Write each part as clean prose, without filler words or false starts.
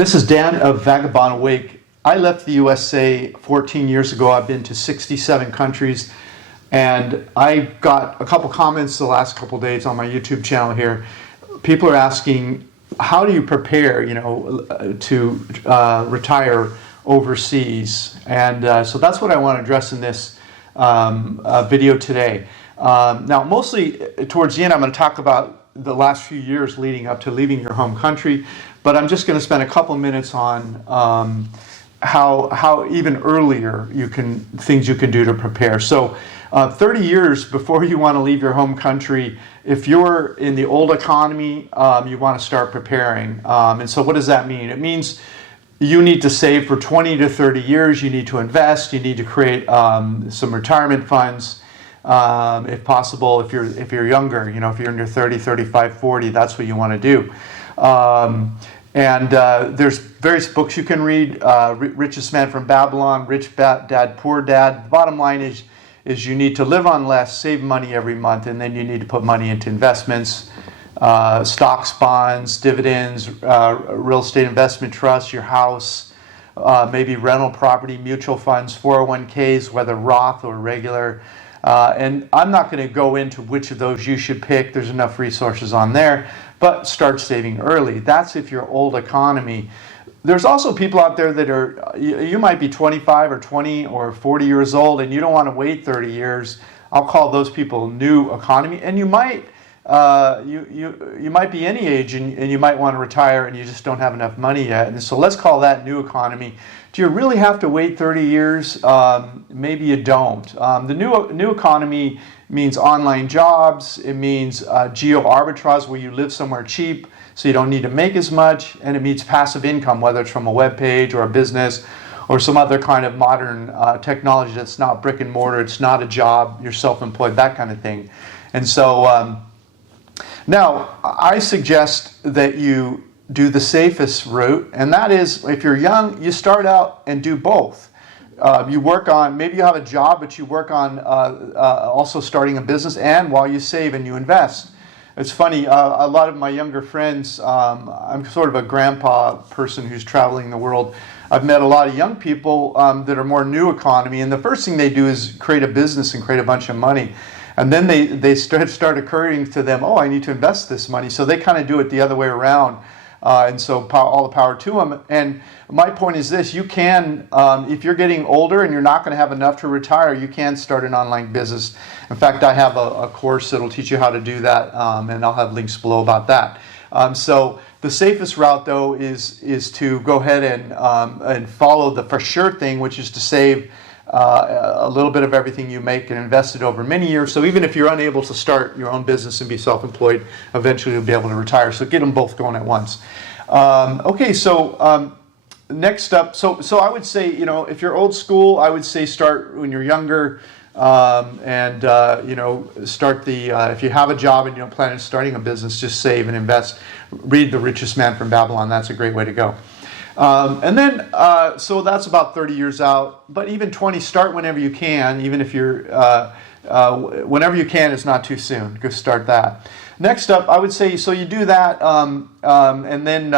This is Dan of 𝗥𝗲𝗀𝗡. I left the USA 14 years ago. I've been to 67 countries, and I got a couple comments the last couple days on my YouTube channel here. People are asking, how do you prepare, to retire overseas? And so that's what I want to address in this video today. Now, mostly towards the end, I'm going to talk about the last few years leading up to leaving your home country, but I'm just going to spend a couple minutes on how even earlier things you can do to prepare. So 30 years before you want to leave your home country, if you're in the old economy, you want to start preparing. And so what does that mean? It means you need to save for 20 to 30 years. You need to invest. You need to create some retirement funds. If possible, if you're younger, if you're in your 30, 35, 40, that's what you want to do. There's various books you can read. Richest Man from Babylon, Rich Dad, Poor Dad. The bottom line is you need to live on less, save money every month, and then you need to put money into investments, stocks, bonds, dividends, real estate investment trusts, your house, maybe rental property, mutual funds, 401ks, whether Roth or regular. And I'm not going to go into which of those you should pick. There's enough resources on there. But start saving early. That's if you're old economy. There's also people out there that are, you might be 25 or 20 or 40 years old and you don't want to wait 30 years. I'll call those people new economy. And you might you might be any age and you might want to retire and you just don't have enough money yet. And so let's call that new economy. Do you really have to wait 30 years? Maybe you don't. The new economy means online jobs. It means geo arbitrage, where you live somewhere cheap so you don't need to make as much. And it means passive income, whether it's from a web page or a business or some other kind of modern technology that's not brick and mortar. It's not a job. You're self-employed, that kind of thing. And so now I suggest that you do the safest route, and that is, if you're young, you start out and do both. You work on, maybe you have a job, but you work on also starting a business, and while you save and you invest. It's funny, a lot of my younger friends, I'm sort of a grandpa person who's traveling the world. I've met a lot of young people that are more new economy, and the first thing they do is create a business and create a bunch of money. And then they start occurring to them, oh, I need to invest this money. So they kind of do it the other way around. And so all the power to them. And my point is this: you can, if you're getting older and you're not going to have enough to retire, you can start an online business. In fact, I have a course that will teach you how to do that, and I'll have links below about that. So the safest route, though, is to go ahead and follow the for sure thing, which is to save a little bit of everything you make and invest it over many years. So even if you're unable to start your own business and be self-employed, eventually you'll be able to retire. So get them both going at once. Okay, so next up, so I would say, if you're old school, I would say start when you're younger, start if you have a job and you don't plan on starting a business, just save and invest. Read The Richest Man from Babylon. That's a great way to go. So that's about 30 years out, but even 20, start whenever you can, even if you're, whenever you can is not too soon. Go start that. Next up, I would say, so you do that, and then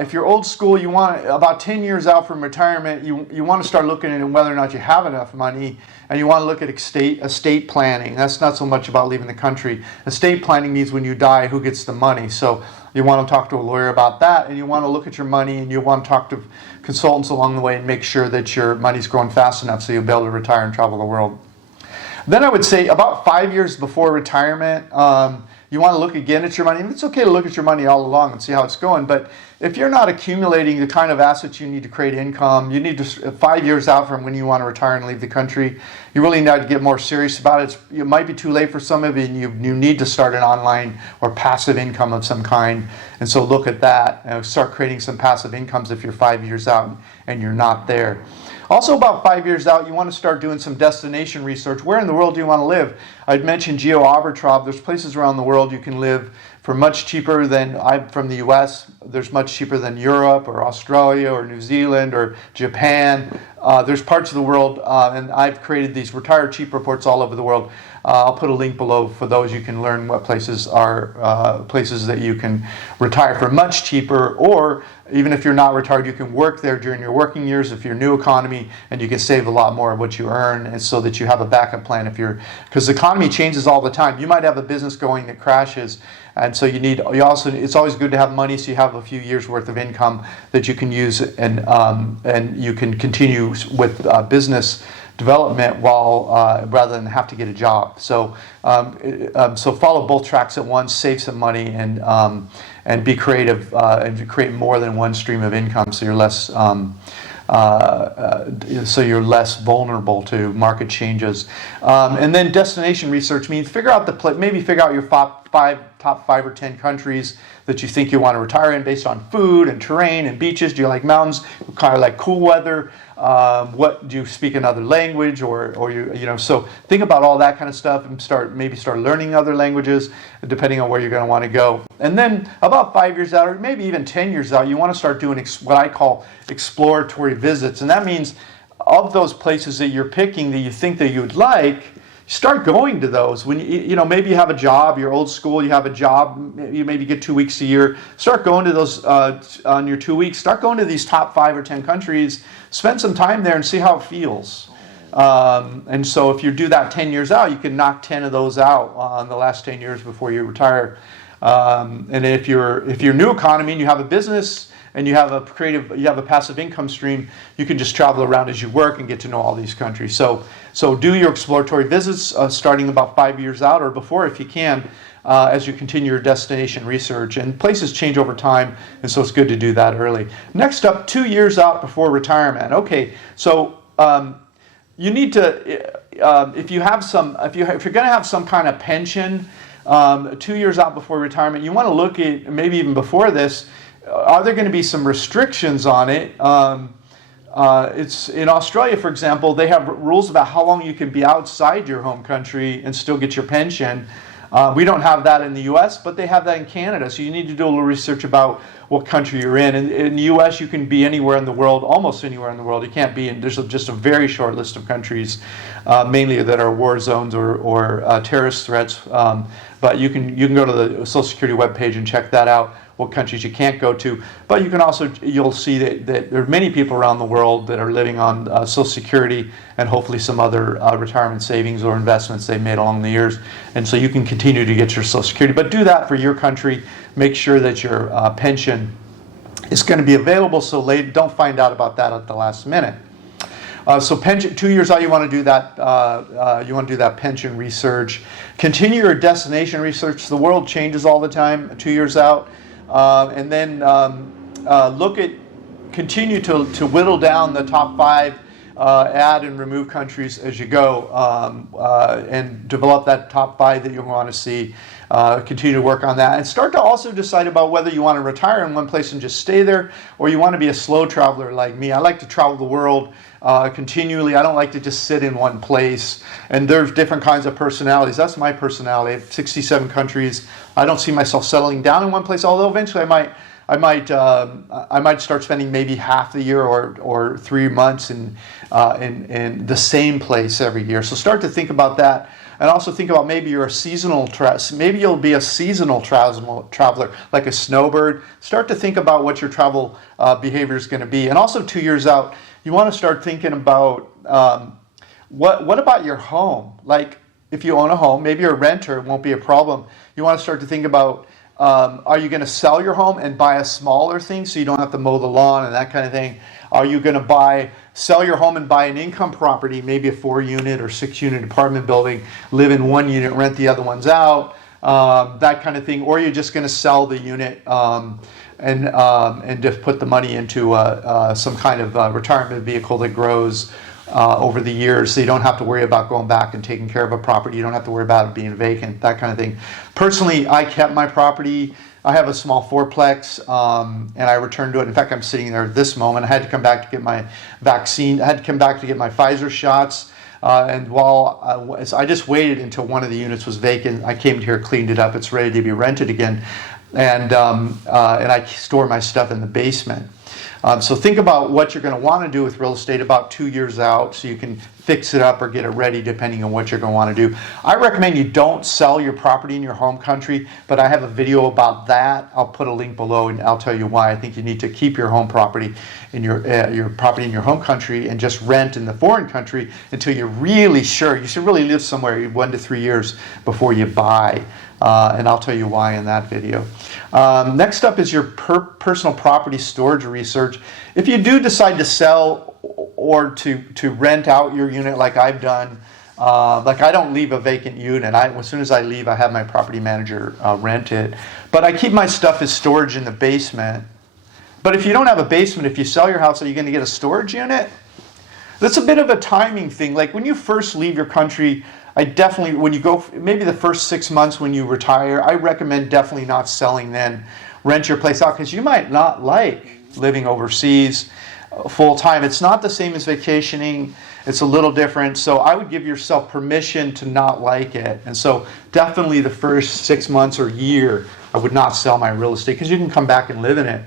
if you're old school, you want, about 10 years out from retirement, you want to start looking at whether or not you have enough money, and you want to look at estate planning. That's not so much about leaving the country. Estate planning means when you die, who gets the money. So you want to talk to a lawyer about that, and you want to look at your money, and you want to talk to consultants along the way and make sure that your money's growing fast enough so you'll be able to retire and travel the world. Then I would say about 5 years before retirement, you want to look again at your money. And it's okay to look at your money all along and see how it's going, but if you're not accumulating the kind of assets you need to create income, you need to, 5 years out from when you want to retire and leave the country, you really need to get more serious about it. It might be too late for some of you, and you need to start an online or passive income of some kind. And so look at that and start creating some passive incomes if you're 5 years out and you're not there. Also, about 5 years out, you want to start doing some destination research. Where in the world do you want to live? I'd mentioned geo arbitrage. There's places around the world you can live for much cheaper than I'm from the US. There's much cheaper than Europe or Australia or New Zealand or Japan. There's parts of the world, and I've created these retire cheap reports all over the world. I'll put a link below for those. You can learn what places are places that you can retire for much cheaper, or even if you're not retired, you can work there during your working years if you're new economy, and you can save a lot more of what you earn, and so that you have a backup plan because the economy changes all the time. You might have a business going that crashes, and so it's always good to have money so you have a few years worth of income that you can use, and you can continue with business development while rather than have to get a job. So so follow both tracks at once, save some money, and be creative, and create more than one stream of income, so you're less vulnerable to market changes. And then destination research means figure out your top 5 or 10 countries that you think you want to retire in based on food and terrain and beaches. Do you like mountains? Kind of like cool weather? What do you speak another language, or so think about all that kind of stuff and start learning other languages depending on where you're going to want to go. And then about 5 years out, or maybe even 10 years out, you want to start doing what I call exploratory visits, and that means of those places that you're picking that you think that you'd like, start going to those. When maybe you have a job, you're old school, you have a job, you maybe get 2 weeks a year, start going to those on your 2 weeks, start going to these top 5 or 10 countries, spend some time there and see how it feels. And so if you do that 10 years out, you can knock 10 of those out on the last 10 years before you retire. And if you're new economy and you have a business and you have a passive income stream, you can just travel around as you work and get to know all these countries. So do your exploratory visits starting about 5 years out or before if you can, as you continue your destination research. And places change over time, and so it's good to do that early. Next up, 2 years out before retirement. Okay, so you need to, if you're going to have some kind of pension 2 years out before retirement, you want to look at, maybe even before this, are there going to be some restrictions on it? It's in Australia, for example, they have rules about how long you can be outside your home country and still get your pension. We don't have that in the U.S., but they have that in Canada. So you need to do a little research about what country you're in. And in the U.S., you can be anywhere in the world, almost anywhere in the world. You can't be in, there's just a very short list of countries, mainly that are war zones or terrorist threats. But you can go to the Social Security webpage and check that out, what countries you can't go to. But you'll see that there are many people around the world that are living on Social Security and hopefully some other retirement savings or investments they've made along the years. And so you can continue to get your Social Security. But do that for your country. Make sure that your pension is going to be available, so don't find out about that at the last minute. So pension, 2 years out, you want to do that. You want to do that pension research. Continue your destination research. The world changes all the time. 2 years out, and then continue to whittle down the top 5, add and remove countries as you go, and develop that top 5 that you want to see. Continue to work on that, and start to also decide about whether you want to retire in one place and just stay there, or you want to be a slow traveler like me. I like to travel the world continually. I don't like to just sit in one place. And there's different kinds of personalities. That's my personality. I have 67 countries. I don't see myself settling down in one place, although eventually I might start spending maybe half the year or 3 months in the same place every year. So start to think about that. And also think about maybe you'll be a seasonal traveler, like a snowbird. Start to think about what your travel behavior is going to be. And also 2 years out, you want to start thinking about what about your home? Like if you own a home, maybe you're a renter, it won't be a problem. You want to start to think about, are you going to sell your home and buy a smaller thing so you don't have to mow the lawn and that kind of thing? Are you going to sell your home and buy an income property, maybe a 4-unit or 6-unit apartment building, live in one unit, rent the other ones out, that kind of thing? Or you're just going to sell the unit and just put the money into some kind of retirement vehicle that grows over the years, so you don't have to worry about going back and taking care of a property. You don't have to worry about it being vacant, that kind of thing. Personally, I kept my property. I have a small fourplex, and I returned to it. In fact, I'm sitting there at this moment. I had to come back to get my vaccine. I had to come back to get my Pfizer shots. And while I just waited until one of the units was vacant, I came here, cleaned it up. It's ready to be rented again. and I store my stuff in the basement. So think about what you're going to want to do with real estate about 2 years out, so you can fix it up or get it ready depending on what you're going to want to do. I recommend you don't sell your property in your home country, but I have a video about that. I'll put a link below and I'll tell you why I think you need to keep your home property in your property in your home country and just rent in the foreign country until you're really sure. You should really live somewhere 1 to 3 years before you buy. And I'll tell you why in that video. Next up is your personal property storage research. If you do decide to sell or to rent out your unit like I've done, like I don't leave a vacant unit. As soon as I leave, I have my property manager rent it. But I keep my stuff as storage in the basement. But if you don't have a basement, if you sell your house, are you going to get a storage unit? That's a bit of a timing thing. Like when you first leave your country, I definitely, when you go, maybe the first 6 months when you retire, I recommend definitely not selling then. Rent your place out, because you might not like living overseas full time. It's not the same as vacationing. It's a little different. So I would give yourself permission to not like it. And so definitely the first 6 months or year, I would not sell my real estate, because you can come back and live in it.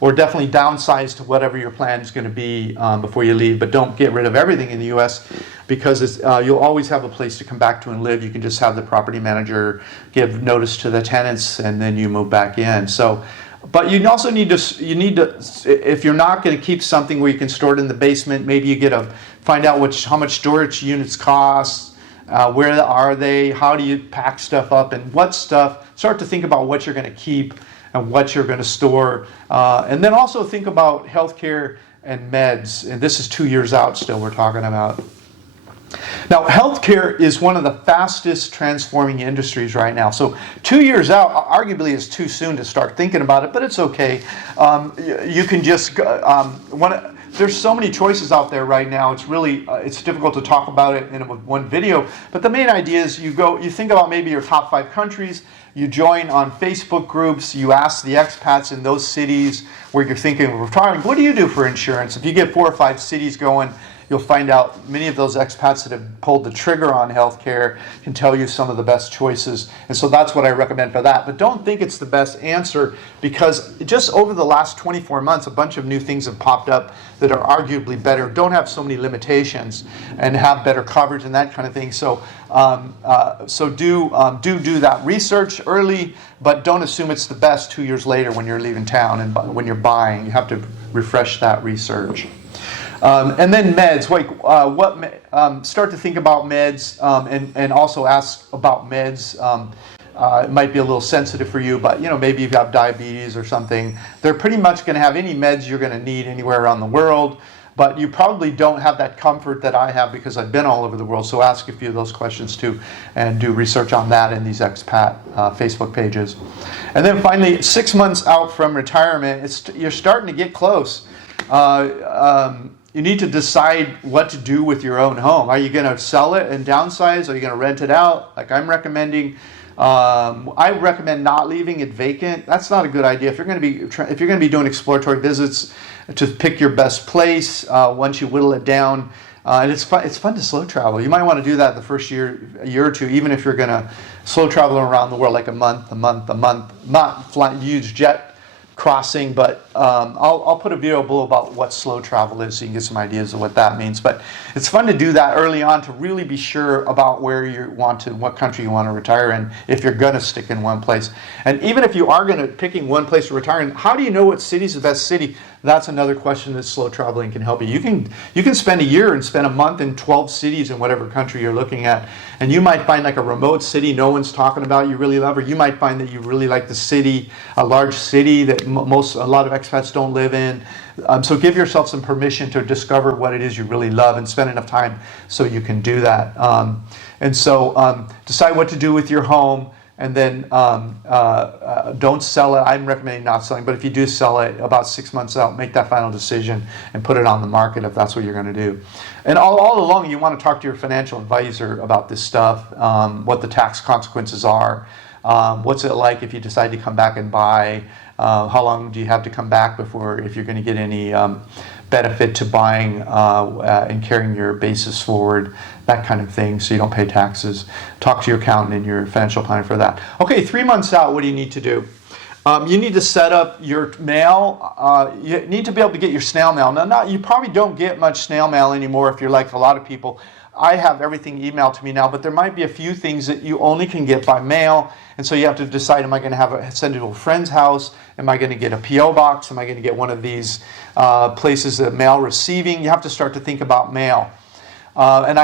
Or definitely downsize to whatever your plan is going to be before you leave. But don't get rid of everything in the U.S. because you'll always have a place to come back to and live. You can just have the property manager give notice to the tenants and then you move back in. So, but you also need to, if you're not going to keep something where you can store it in the basement, maybe you find out how much storage units cost, where are they, how do you pack stuff up, and what stuff. Start to think about what you're going to keep and what you're going to store. And then also think about healthcare and meds. And this is 2 years out still we're talking about. Now, healthcare is one of the fastest transforming industries right now. So 2 years out, arguably is too soon to start thinking about it, but it's okay. You can just, there's so many choices out there right now. It's really, it's difficult to talk about it in one video. But the main idea is you think about maybe your top 5 countries. You join on Facebook groups, you ask the expats in those cities where you're thinking of retiring, what do you do for insurance? If you get 4 or 5 cities going, you'll find out many of those expats that have pulled the trigger on healthcare can tell you some of the best choices. And so that's what I recommend for that. But don't think it's the best answer, because just over the last 24 months, a bunch of new things have popped up that are arguably better, don't have so many limitations, and have better coverage and that kind of thing. So do that research early, but don't assume it's the best 2 years later when you're leaving town and when you're buying. You have to refresh that research. And then meds, start to think about meds and also ask about meds. It might be a little sensitive for you, but maybe you've got diabetes or something. They're pretty much going to have any meds you're going to need anywhere around the world, but you probably don't have that comfort that I have because I've been all over the world. So ask a few of those questions too, and do research on that in these expat Facebook pages. And then finally, 6 months out from retirement, you're starting to get close. You need to decide what to do with your own home. Are you going to sell it and downsize? Are you going to rent it out, like I'm recommending? I recommend not leaving it vacant. That's not a good idea. If you're going to be doing exploratory visits, to pick your best place once you whittle it down. And it's fun to slow travel. You might want to do that the first year or two, even if you're going to slow travel around the world, like a month, not flying huge jet crossing, but I'll put a video below about what slow travel is so you can get some ideas of what that means. But it's fun to do that early on to really be sure about where you want to, what country you want to retire in, if you're going to stick in one place. And even if you are going to picking one place to retire in, how do you know what city's the best city? That's another question that slow traveling can help you. You can spend a year and spend a month in 12 cities in whatever country you're looking at, and you might find like a remote city no one's talking about you really love, or you might find that you really like the city, a large city that a lot of expats don't live in. So give yourself some permission to discover what it is you really love and spend enough time so you can do that. And so decide what to do with your home. And then don't sell it. I'm recommending not selling, but if you do sell it about 6 months out, make that final decision and put it on the market if that's what you're going to do. And all along, you want to talk to your financial advisor about this stuff, what the tax consequences are, what's it like if you decide to come back and buy, how long do you have to come back before, if you're going to get any benefit to buying and carrying your basis forward, that kind of thing, so you don't pay taxes. Talk to your accountant and your financial planner for that. Okay, 3 months out, what do you need to do? You need to set up your mail. You need to be able to get your snail mail. Now, you probably don't get much snail mail anymore if you're like a lot of people. I have everything emailed to me now, but there might be a few things that you only can get by mail, and so you have to decide, am I going to send it to a friend's house? Am I going to get a P.O. box? Am I going to get one of these places that mail receiving? You have to start to think about mail. And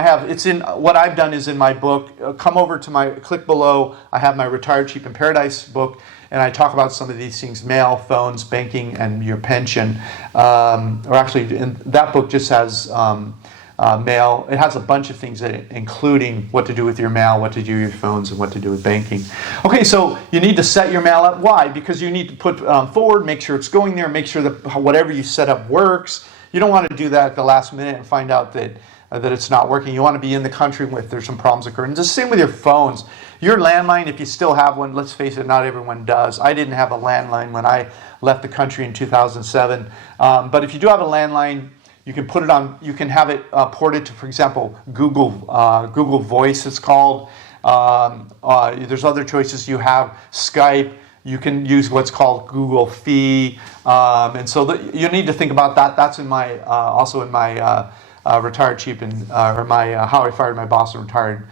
what I've done is in my book, come over to click below, I have my Retire Cheap in Paradise book, and I talk about some of these things: mail, phones, banking, and your pension. Or actually, that book just has mail. It has a bunch of things in it, including what to do with your mail, what to do with your phones, and what to do with banking. Okay, so you need to set your mail up. Why? Because you need to put forward, make sure it's going there, make sure that whatever you set up works. You don't want to do that at the last minute and find out that it's not working. You want to be in the country if there's some problems occurring. The same with your phones. Your landline, if you still have one, let's face it, not everyone does. I didn't have a landline when I left the country in 2007. But if you do have a landline, you can put it on. You can have it ported to, for example, Google Voice. It's called. There's other choices. You have Skype. You can use what's called Google Fi, and so you need to think about that. That's in my also in my Retire Cheap or my How I Fired My Boss and Retired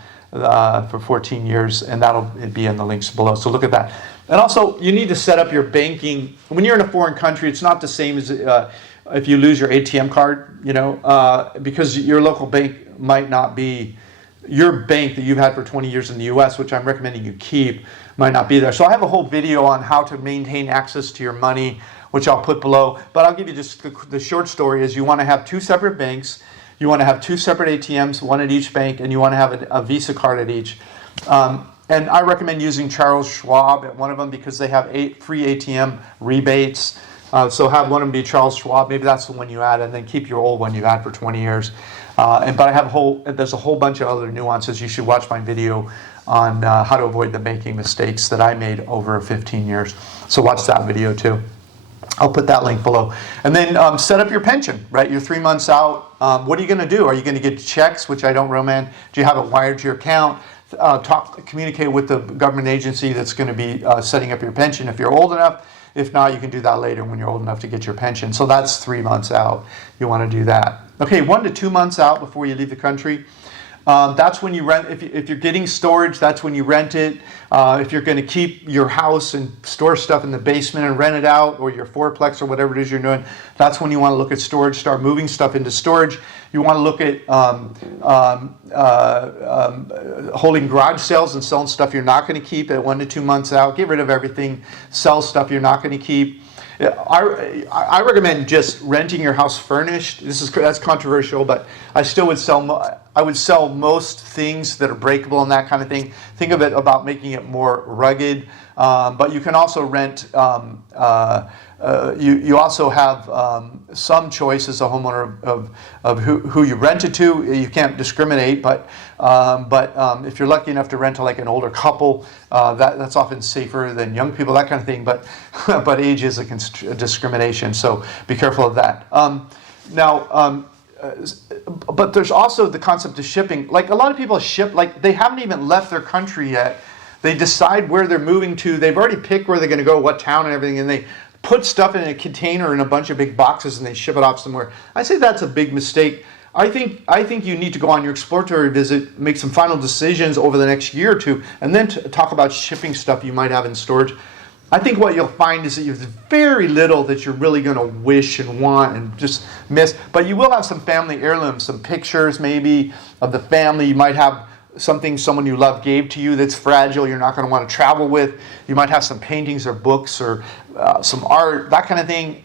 for 14 years, and that'll be in the links below. So look at that. And also, you need to set up your banking. When you're in a foreign country, it's not the same as if you lose your ATM card, because your local bank might not be your bank that you've had for 20 years in the U.S., which I'm recommending you keep, might not be there. So I have a whole video on how to maintain access to your money, which I'll put below. But I'll give you just the short story is you want to have 2 separate banks. You want to have 2 separate ATMs, one at each bank, and you want to have a Visa card at each. And I recommend using Charles Schwab at one of them because they have free ATM rebates. So have one of them be Charles Schwab. Maybe that's the one you add, and then keep your old one you've had for 20 years. But I have there's a whole bunch of other nuances. You should watch my video on how to avoid the banking mistakes that I made over 15 years. So watch that video too. I'll put that link below. And then set up your pension, right? You're 3 months out. What are you going to do? Are you going to get checks, which I don't recommend? Do you have it wired to your account? Communicate with the government agency that's going to be setting up your pension if you're old enough. If not, you can do that later when you're old enough to get your pension. So that's 3 months out. You want to do that. Okay, 1 to 2 months out before you leave the country. That's when you rent. If you're getting storage, that's when you rent it. If you're going to keep your house and store stuff in the basement and rent it out, or your fourplex or whatever it is you're doing, that's when you want to look at storage. Start moving stuff into storage. You want to look at holding garage sales and selling stuff you're not going to keep at 1 to 2 months out. Get rid of everything. Sell stuff you're not going to keep. I recommend just renting your house furnished. That's controversial, but I still would sell. I would sell most things that are breakable and that kind of thing. Think of it about making it more rugged. But you can also rent. You also have some choice as a homeowner of who you rent it to. You can't discriminate, but if you're lucky enough to rent to like an older couple, that's often safer than young people, that kind of thing. But but age is a discrimination, so be careful of that. But there's also the concept of shipping. Like a lot of people ship, like they haven't even left their country yet. They decide where they're moving to. They've already picked where they're going to go, what town and everything, and they put stuff in a container in a bunch of big boxes and they ship it off somewhere. I say that's a big mistake. I think you need to go on your exploratory visit, make some final decisions over the next year or two, and then talk about shipping stuff you might have in storage. I think what you'll find is that there's very little that you're really going to wish and want and just miss. But you will have some family heirlooms, some pictures maybe of the family. You might have something someone you love gave to you that's fragile, you're not going to want to travel with. You might have some paintings or books or some art, that kind of thing,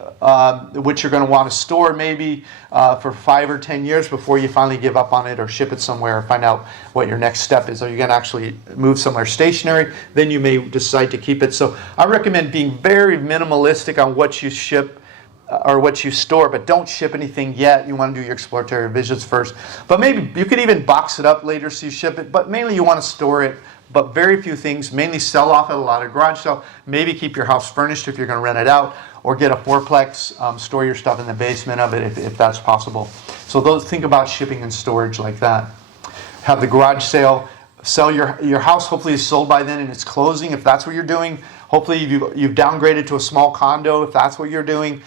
which you're going to want to store maybe for 5 or 10 years before you finally give up on it or ship it somewhere or find out what your next step is. Are you going to actually move somewhere stationary? Then you may decide to keep it. So I recommend being very minimalistic on what you ship or what you store, but don't ship anything yet. You want to do your exploratory visits first. But maybe you could even box it up later so you ship it, but mainly you want to store it. But very few things, mainly sell off at a lot of garage sale. Maybe keep your house furnished if you're going to rent it out, or get a fourplex, store your stuff in the basement of it if that's possible. So think about shipping and storage like that. Have the garage sale. Sell your house, hopefully is sold by then and it's closing if that's what you're doing. Hopefully you've downgraded to a small condo if that's what you're doing.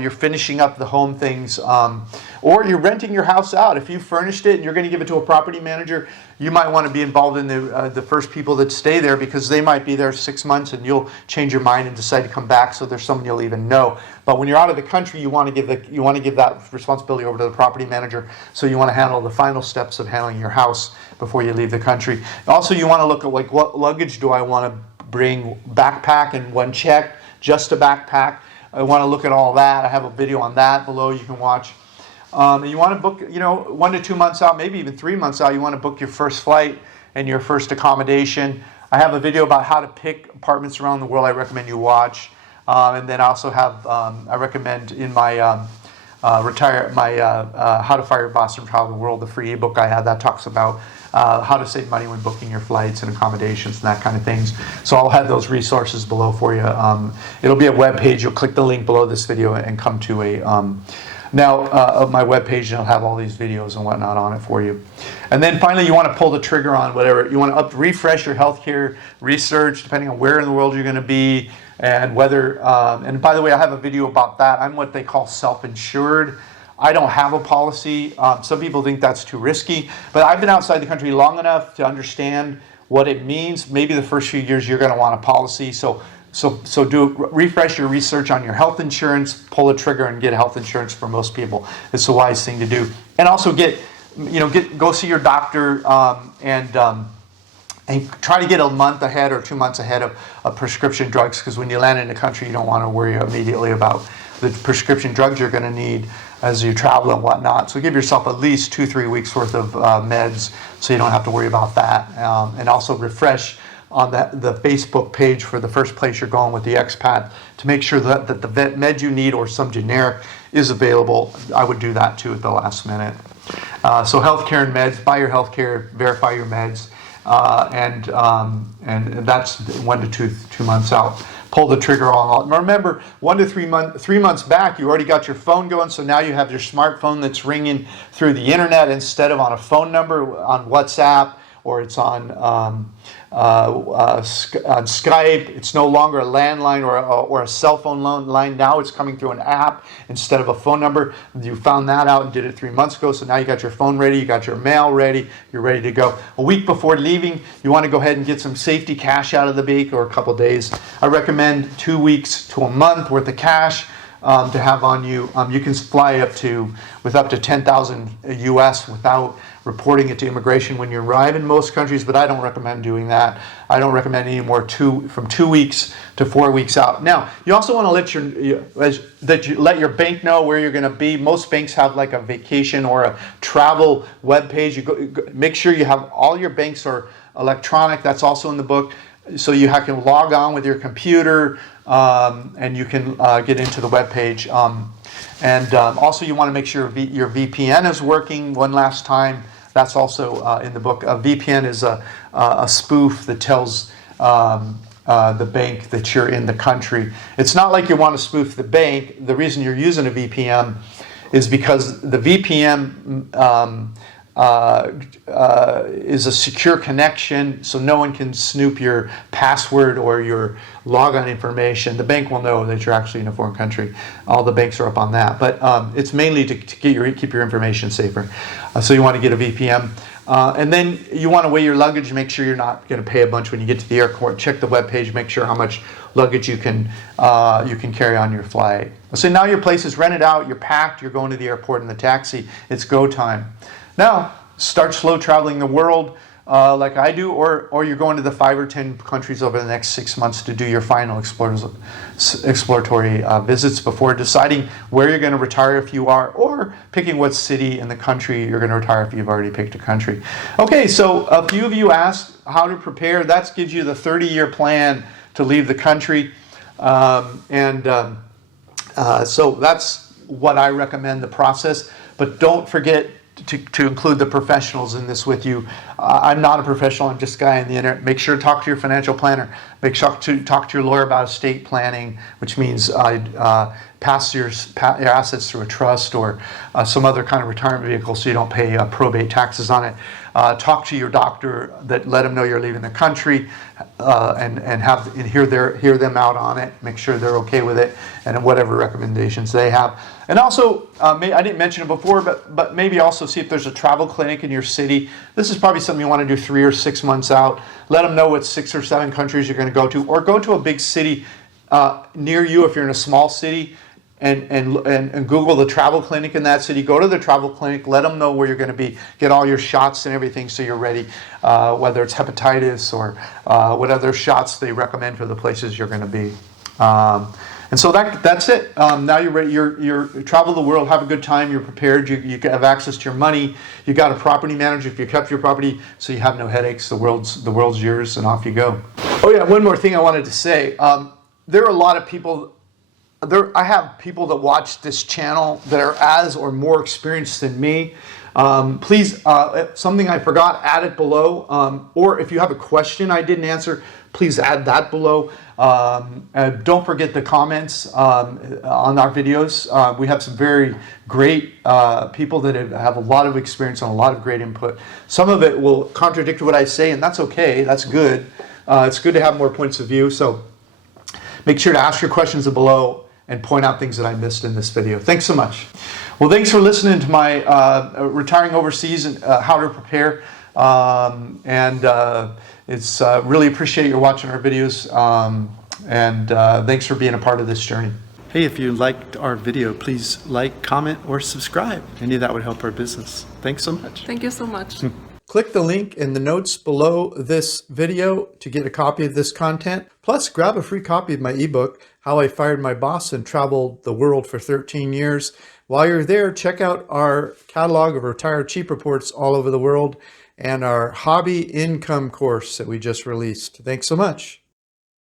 You're finishing up the home things, or you're renting your house out. If you furnished it and you're going to give it to a property manager, you might want to be involved in the first people that stay there, because they might be there 6 months and you'll change your mind and decide to come back. So there's someone you'll even know. But when you're out of the country, you want to give that responsibility over to the property manager. So you want to handle the final steps of handling your house before you leave the country. Also, you want to look at like, what luggage do I want to bring? Backpack and one check, just a backpack. I want to look at all that. I have a video on that below you can watch. You want to book, 1 to 2 months out, maybe even 3 months out. You want to book your first flight and your first accommodation. I have a video about how to pick apartments around the world I recommend you watch. And then I also have, I recommend in my How to Fire Your Boss and Travel the World, the free ebook I have that talks about how to save money when booking your flights and accommodations and that kind of things. So I'll have those resources below for you. It'll be a web page. You'll click the link below this video and come to a of my web page, and it'll have all these videos and whatnot on it for you. And then finally, you want to pull the trigger on whatever you want to refresh your healthcare research, depending on where in the world you're going to be and whether. And by the way, I have a video about that. I'm what they call self-insured. I don't have a policy. Some people think that's too risky, but I've been outside the country long enough to understand what it means. Maybe the first few years you're going to want a policy. So refresh your research on your health insurance, pull the trigger and get health insurance for most people. It's a wise thing to do. And also go see your doctor and try to get a month ahead or 2 months ahead of prescription drugs, because when you land in a country, you don't want to worry immediately about the prescription drugs you're going to need as you travel and whatnot. So give yourself at least 2-3 weeks worth of meds so you don't have to worry about that. And also refresh on the Facebook page for the first place you're going with the expat to make sure that the med you need or some generic is available. I would do that too at the last minute. So healthcare and meds, buy your healthcare, verify your meds, and that's 1 to 2 months out. Pull the trigger on. Remember, 1 to 3 months back, you already got your phone going, so now you have your smartphone that's ringing through the internet instead of on a phone number on WhatsApp, or it's on Skype. It's no longer a landline or a cell phone line. Now it's coming through an app instead of a phone number. You found that out and did it 3 months ago, so now you got your phone ready, you got your mail ready, you're ready to go. A week before leaving, you want to go ahead and get some safety cash out of the bank, or a couple days. I recommend 2 weeks to a month worth of cash to have on you. You can fly with up to 10,000 US without reporting it to immigration when you arrive in most countries, but I don't recommend doing that. I don't recommend any more from 2 weeks to 4 weeks out. Now, you also want to let your bank know where you're going to be. Most banks have like a vacation or a travel web page. Make sure you have all your banks are electronic. That's also in the book. So you can log on with your computer and you can get into the web page. Also, you want to make sure your VPN is working one last time. That's also in the book. A VPN is a spoof that tells the bank that you're in the country. It's not like you want to spoof the bank. The reason you're using a VPN is because the VPN is a secure connection, so no one can snoop your password or your logon information. The bank will know that you're actually in a foreign country. All the banks are up on that, but it's mainly to keep your information safer. So you want to get a VPN. And then you want to weigh your luggage, make sure you're not going to pay a bunch when you get to the airport. Check the webpage, make sure how much luggage you can carry on your flight. So now your place is rented out, you're packed, you're going to the airport in the taxi. It's go time. Now, start slow traveling the world like I do, or you're going to the 5 or 10 countries over the next 6 months to do your final exploratory visits before deciding where you're going to retire if you are, or picking what city in the country you're going to retire if you've already picked a country. Okay, so a few of you asked how to prepare. That gives you the 30-year plan to leave the country. So that's what I recommend, the process. But don't forget to include the professionals in this with you. I'm not a professional, I'm just a guy on the internet. Make sure to talk to your financial planner. Make sure to talk to your lawyer about estate planning, which means pass your assets through a trust or some other kind of retirement vehicle so you don't pay probate taxes on it. Talk to your doctor, let them know you're leaving the country, and hear them out on it. Make sure they're okay with it, and whatever recommendations they have. And also, I didn't mention it before, but maybe also see if there's a travel clinic in your city. This is probably something you want to do 3 or 6 months out. Let them know what 6 or 7 countries you're going to go to, or go to a big city near you if you're in a small city. And Google the travel clinic in that city. Go to the travel clinic, let them know where you're going to be, get all your shots and everything so you're ready, whether it's hepatitis or what other shots they recommend for the places you're going to be. And so that's it. Now you're ready. You're travel the world, have a good time. You're prepared. You have access to your money. You got a property manager if you kept your property, so you have no headaches. The world's yours, and off you go. Oh yeah, one more thing I wanted to say. There are a lot of people. I have people that watch this channel that are as or more experienced than me. Please, something I forgot, add it below. Or if you have a question I didn't answer, please add that below. Don't forget the comments on our videos. We have some very great people that have a lot of experience and a lot of great input. Some of it will contradict what I say, and that's okay. That's good. It's good to have more points of view. So make sure to ask your questions below and point out things that I missed in this video. Thanks so much. Well, thanks for listening to my retiring overseas and how to prepare. It's really appreciate you watching our videos. Thanks for being a part of this journey. Hey, if you liked our video, please like, comment, or subscribe. Any of that would help our business. Thanks so much. Thank you so much. Click the link in the notes below this video to get a copy of this content. Plus, grab a free copy of my ebook, How I Fired My Boss and Traveled the World for 13 Years. While you're there, check out our catalog of retired cheap reports all over the world and our hobby income course that we just released. Thanks so much.